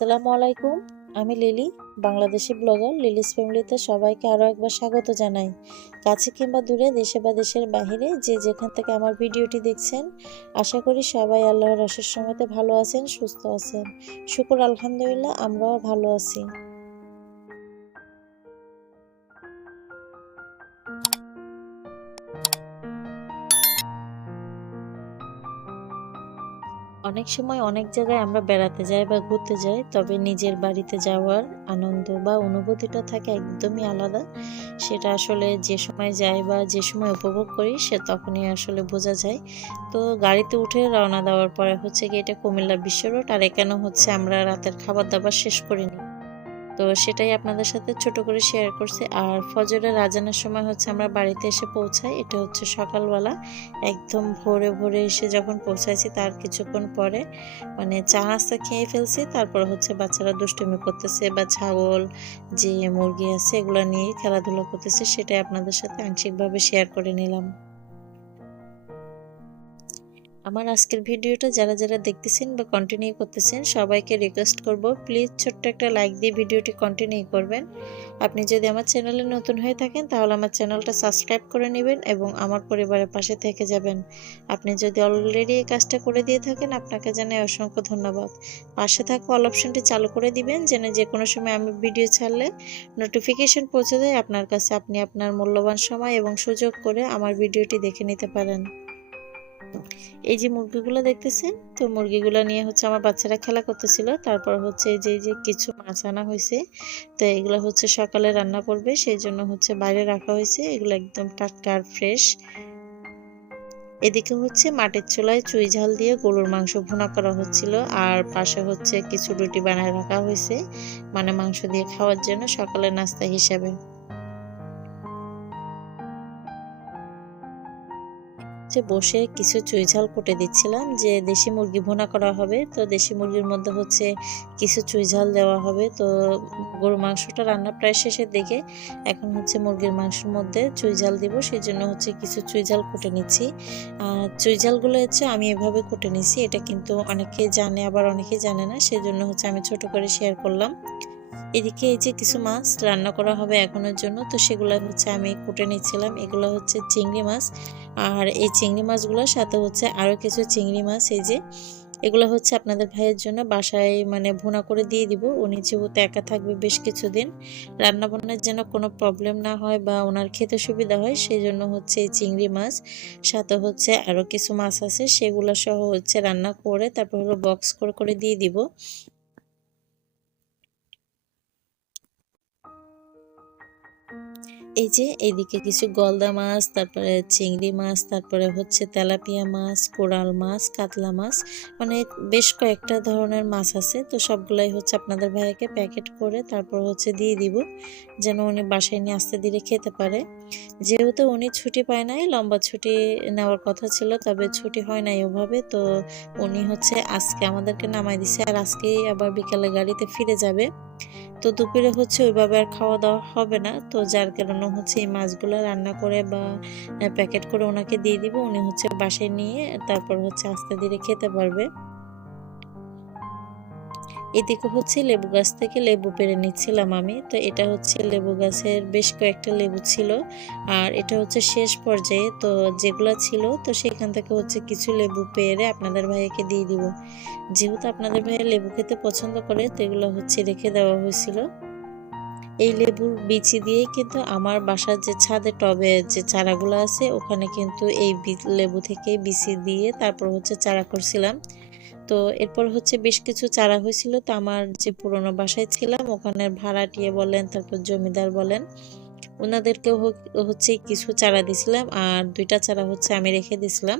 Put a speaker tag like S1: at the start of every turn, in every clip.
S1: আসসালামু আলাইকুম। আমি লিলি, বাংলাদেশি ব্লগার। লিলিস ফ্যামিলিতে সবাইকে আরও একবার স্বাগত জানাই। কাছে কিংবা দূরে, দেশে বা দেশের বাহিরে, যে যেখান থেকে আমার ভিডিওটি দেখছেন, আশা করি সবাই আল্লাহর রসের সময়তে ভালো আছেন, সুস্থ আছেন। শুকুর, আলহামদুলিল্লাহ, আমরাও ভালো আছি। অনেক সময় অনেক জায়গায় আমরা বেড়াতে যাই বা ঘুরতে যাই, তবে নিজের বাড়িতে যাওয়ার আনন্দ বা অনুভূতিটা থাকে একদমই আলাদা। সেটা আসলে যে সময় যাই বা যে সময় উপভোগ করি, সে তখনই আসলে বোঝা যায়। তো গাড়িতে উঠে রওনা দেওয়ার পরে হচ্ছে কি এটা কুমিল্লা বিশ্ব রোড, আর এখানে হচ্ছে আমরা রাতের খাবার দাবার শেষ করিনি তো সেটাই আপনাদের সাথে ছোট করে শেয়ার করছি। আর ফজরের আজানের সময় হচ্ছে আমরা বাড়িতে এসে পৌঁছাই। এটা হচ্ছে সকালবেলা। একদম ভোরে ভোরে এসে যখন পৌঁছাইছি তার কিছুক্ষণ পরে মানে চা নাস্তা খেয়ে ফেলছি। তারপর হচ্ছে বাচ্চারা দুষ্টুমি করতেছে বা ছাগল, যে মুরগি আছে এগুলো নিয়ে খেলাধুলা করতেছে, সেটাই আপনাদের সাথে আংশিকভাবে শেয়ার করে নিলাম। আমার আজকের ভিডিওটা যারা যারা দেখতেছেন বা কন্টিনিউ করতেছেন, সবাইকে রিকোয়েস্ট করব প্লিজ ছোট্ট একটা লাইক দিয়ে ভিডিওটি কন্টিনিউ করবেন। আপনি যদি আমার চ্যানেলে নতুন হয়ে থাকেন, তাহলে আমার চ্যানেলটা সাবস্ক্রাইব করে নেবেন এবং আমার পরিবারের পাশে থেকে যাবেন। আপনি যদি অলরেডি এই কাজটা করে দিয়ে থাকেন, আপনাকে জানাই অসংখ্য ধন্যবাদ। পাশে থাকা অল অপশনটি চালু করে দিবেন, যেন যে কোনো সময় আমি ভিডিও ছাড়লে নোটিফিকেশন পৌঁছে দেয়, আপনার কাছে আপনি আপনার মূল্যবান সময় এবং সুযোগ করে আমার ভিডিওটি দেখে নিতে পারেন। এই যে মুরগিগুলো দেখতেছেন, তো মুরগিগুলো নিয়ে হচ্ছে আমার বাচ্চারা খেলা করতেছিল। তারপর হচ্ছে যে যে কিছু মাছ আনা হয়েছে, তো এগুলো হচ্ছে সকালে রান্না করবে, সেই জন্য হচ্ছে বাইরে রাখা হয়েছে। এগুলো একদম টাটকা আর ফ্রেশ। এদিকে হচ্ছে মাটির চুলায় চুই ঝাল দিয়ে গরুর মাংস ভুনা করা হচ্ছিল, আর পাশে হচ্ছে কিছু রুটি বানায় রাখা হয়েছে মানে মাংস দিয়ে খাওয়ার জন্য সকালের নাস্তা হিসাবে। যে বসে কিছু চুইঝাল কুটে দিচ্ছিলাম যে দেশি মুরগি ভুনা করা হবে। তো দেশি মুরগির মধ্যে হচ্ছে কিছু চুইঝাল দেওয়া হবে। তো গরু মাংসটা রান্না প্রায় শেষের দিকে। এখন হচ্ছে মুরগির মাংসের মধ্যে চুইঝাল দিব সেই জন্য হচ্ছে কিছু চুইঝাল কুটে নিচ্ছি। আর চুইঝালগুলো হচ্ছে আমি এভাবে কুটে নিচ্ছি এটা কিন্তু অনেকে জানে, আবার অনেকে জানে না, সেজন্য হচ্ছে আমি ছোট করে শেয়ার করলাম। এদিকে এই যে কিছু মাছ রান্না করা হবে এখনের জন্য, তো সেগুলো হচ্ছে আমি কুটে নিচ্ছিলাম। এগুলো হচ্ছে চিংড়ি মাছ। আর এই চিংড়ি মাছগুলোর সাথে হচ্ছে আরও কিছু চিংড়ি মাছ, এই যে এগুলো হচ্ছে আপনাদের ভাইয়ের জন্য বাসায় মানে ভুনা করে দিয়ে দিব। উনি যেহেতু একা থাকবে বেশ কিছুদিন রান্না বান্নার যেন কোনো প্রবলেম না হয় বা ওনার খেতে সুবিধা হয় সেই জন্য হচ্ছে এই চিংড়ি মাছ। সাথে হচ্ছে আরও কিছু মাছ আছে, সেগুলো সহ হচ্ছে রান্না করে তারপর হলো বক্স করে করে দিয়ে দিব। এই যে এইদিকে কিছু গলদা মাছ, তারপরে চিংড়ি মাছ, তারপরে হচ্ছে তেলাপিয়া মাছ, কোরাল মাছ, কাতলা মাছ মানে বেশ কয়েকটা ধরনের মাছ আছে। তো সবগুলাই হচ্ছে আপনাদের ভাইয়াকে প্যাকেট করে তারপর হচ্ছে দিয়ে দিব, যেন উনি বাসায় নিয়ে আসতে দিলে খেতে পারে। যেহেতু উনি ছুটি পায় নাই, লম্বা ছুটি নেওয়ার কথা ছিল, তবে ছুটি হয় নাই ওভাবে। তো উনি হচ্ছে আজকে আমাদেরকে নামাই দিছে, আর আজকেই আবার বিকালে গাড়িতে ফিরে যাবে। তো দুপুরে হচ্ছে ওইভাবে আর খাওয়া দাওয়া হবে না। তো যার কারণে হচ্ছে এই মাছগুলো রান্না করে বা প্যাকেট করে ওনাকে দিয়ে দিব। উনি হচ্ছে বাসায় নিয়ে তারপর হচ্ছে আস্তে ধীরে খেতে পারবে। এদিকে হচ্ছে লেবু গাছ থেকে লেবু পেরে নিচ্ছিলাম আমি। তো এটা হচ্ছে লেবু গাছের বেশ কয়েকটা লেবু ছিল। আর এটা হচ্ছে শেষ পর্যায়ে। তো যেগুলো ছিল, তো সেখান থেকে হচ্ছে কিছু লেবু পেরে আপনাদের ভাইকে দিয়ে দিব। যেহেতু আপনাদের ভাইয়া লেবু খেতে পছন্দ করে, তো এগুলো হচ্ছে রেখে দেওয়া হয়েছিল। এই লেবুর বিচি দিয়ে কিন্তু আমার বাসার যে ছাদে টবে যে চারাগুলো আছে, ওখানে কিন্তু এই লেবু থেকে বিচি দিয়ে তারপর হচ্ছে চারা করছিলাম। তো এরপর হচ্ছে বেশ কিছু চারা হয়েছিল তো আমার যে পুরনো বাসায় ছিলাম, ওখানে ভাড়াটিয়ে বলেন, তারপর জমিদার বলেন ওনাদেরকেও হচ্ছে কিছু চারা দিছিলাম আর দুইটা চারা হচ্ছে আমি রেখে দিছিলাম।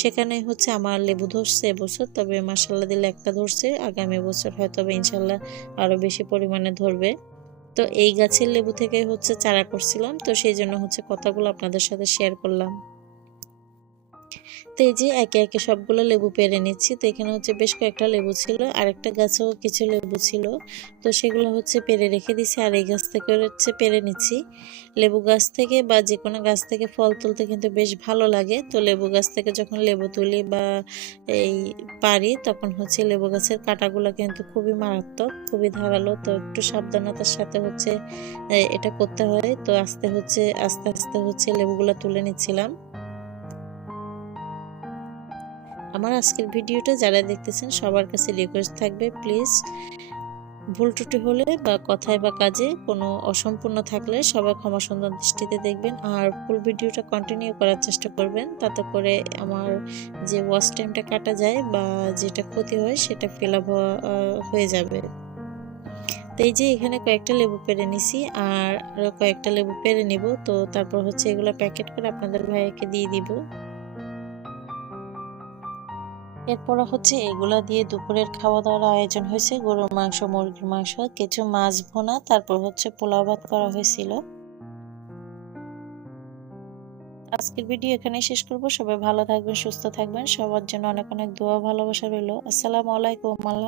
S1: সেখানে হচ্ছে আমার লেবু ধরছে এবছর, তবে মাসাল্লাহ দিলে একটা ধরছে, আগামী বছর হয়তো ইনশাল্লাহ আরও বেশি পরিমাণে ধরবে। তো এই গাছের লেবু থেকে হচ্ছে চারা করছিলাম, তো সেই জন্য হচ্ছে কথাগুলো আপনাদের সাথে শেয়ার করলাম। তো এই যে একে একে সবগুলো লেবু পেরে নিচ্ছি। তো এখানে হচ্ছে বেশ কয়েকটা লেবু ছিল আর একটা গাছেও কিছু লেবু ছিল। তো সেগুলো হচ্ছে পেরে রেখে দিছি আর এই গাছ থেকে হচ্ছে পেরে নিচ্ছি। লেবু গাছ থেকে বা যে কোনো গাছ থেকে ফল তুলতে কিন্তু বেশ ভালো লাগে। তো লেবু গাছ থেকে যখন লেবু তুলি বা এই পারি, তখন হচ্ছে লেবু গাছের কাঁটাগুলো কিন্তু খুবই মারাত্মক, খুবই ধারালো। তো একটু সাবধানতার সাথে হচ্ছে এটা করতে হয়। তো আস্তে হচ্ছে, আস্তে আস্তে হচ্ছে লেবুগুলো তুলে নিচ্ছিলাম। আমার আজকের ভিডিওটা যারা দেখতেছেন, সবার কাছে রিকোয়েস্ট থাকবে প্লিজ ভুল ত্রুটি হলে বা কথায় বা কাজে কোনো অসম্পূর্ণ থাকলে সবাই ক্ষমা সুন্দর দৃষ্টিতে দেখবেন আর ফুল ভিডিওটা কন্টিনিউ করার চেষ্টা করবেন। তাতে করে আমার যে ওয়াচ টাইমটা কাটা যায় বা যেটা ক্ষতি হয় সেটা ফিল আপ হয়ে যাবে। তো এই যে এখানে কয়েকটা লেবু পেরে নিছি আর কয়েকটা লেবু পেরে নিব। তো তারপর হচ্ছে এগুলো প্যাকেট করে আপনাদের ভাইকে দিয়ে দিব। এরপর হচ্ছে এগুলা দিয়ে দুপুরের খাওয়া দাওয়ার আয়োজন হয়েছে। গরুর মাংস, মুরগির মাংস, কিছু মাছ ভোনা, তারপর হচ্ছে পোলাও ভাত করা হয়েছিল। আজকের ভিডিও এখানে শেষ করব। সবাই ভালো থাকবেন, সুস্থ থাকবেন। সবার জন্য অনেক অনেক দোয়া ভালোবাসা রইল। আসসালামু আলাইকুম, আল্লাহ